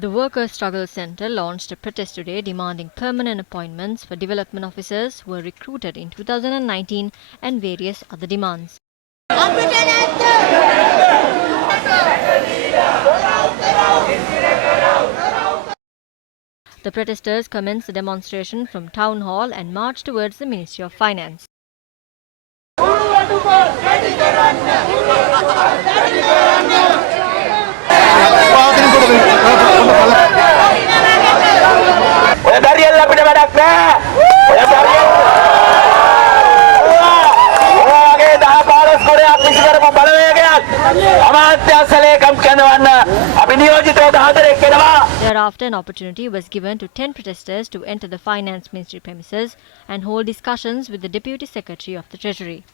The Workers' Struggle Centre launched a protest today demanding permanent appointments for development officers who were recruited in 2019 and various other demands. The protesters commenced the demonstration from Town Hall and marched towards the Ministry of Finance. Thereafter, an opportunity was given to 10 protesters to enter the Finance Ministry premises and hold discussions with the Deputy Secretary of the Treasury.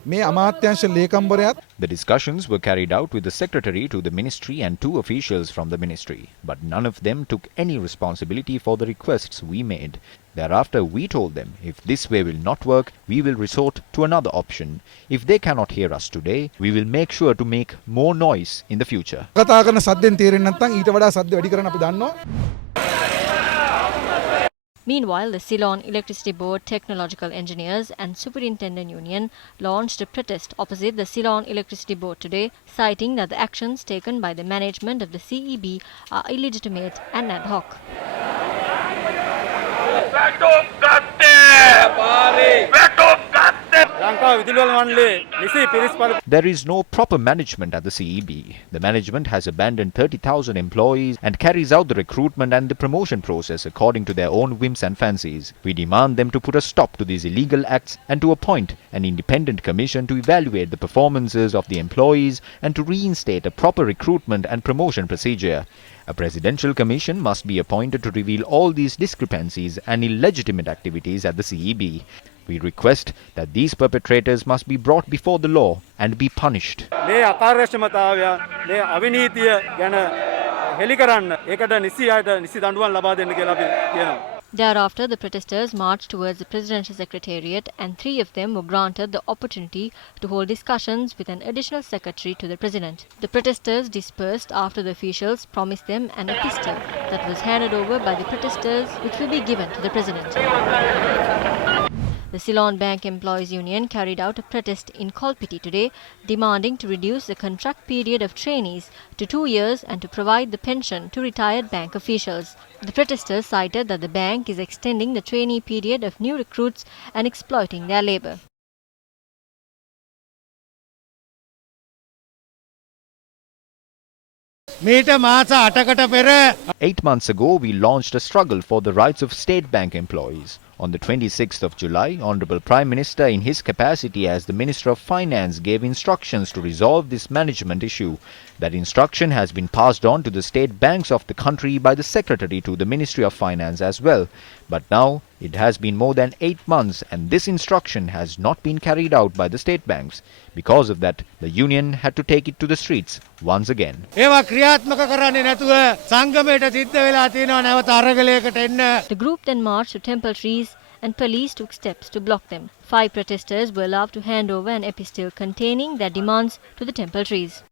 The discussions were carried out with the Secretary to the Ministry and 2 officials from the Ministry, but none of them took any responsibility for the requests we made. Thereafter, we told them, if this way will not work, we will resort to another option. If they cannot hear us today, we will make sure to make more noise in the future. Meanwhile, the Ceylon Electricity Board Technological Engineers and Superintendent Union launched a protest opposite the Ceylon Electricity Board today, citing that the actions taken by the management of the CEB are illegitimate and ad hoc. There is no proper management at the CEB. The management has abandoned 30,000 employees and carries out the recruitment and the promotion process according to their own whims and fancies. We demand them to put a stop to these illegal acts and to appoint an independent commission to evaluate the performances of the employees and to reinstate a proper recruitment and promotion procedure. A presidential commission must be appointed to reveal all these discrepancies and illegitimate activities at the CEB. We request that these perpetrators must be brought before the law and be punished. Thereafter, the protesters marched towards the Presidential Secretariat and 3 of them were granted the opportunity to hold discussions with an additional secretary to the President. The protesters dispersed after the officials promised them an epistle that was handed over by the protesters, which will be given to the President. The Ceylon Bank Employees Union carried out a protest in Kolpiti today, demanding to reduce the contract period of trainees to 2 years and to provide the pension to retired bank officials. The protesters cited that the bank is extending the trainee period of new recruits and exploiting their labour. Eight months ago, we launched a struggle for the rights of state bank employees. On the 26th of July, Honorable Prime Minister, in his capacity as the Minister of Finance, gave instructions to resolve this management issue. That instruction has been passed on to the state banks of the country by the Secretary to the Ministry of Finance as well. But now, it has been more than 8 months and this instruction has not been carried out by the state banks. Because of that, the union had to take it to the streets once again. The group then marched to temple trees and police took steps to block them. 5 protesters were allowed to hand over an epistle containing their demands to the temple trees.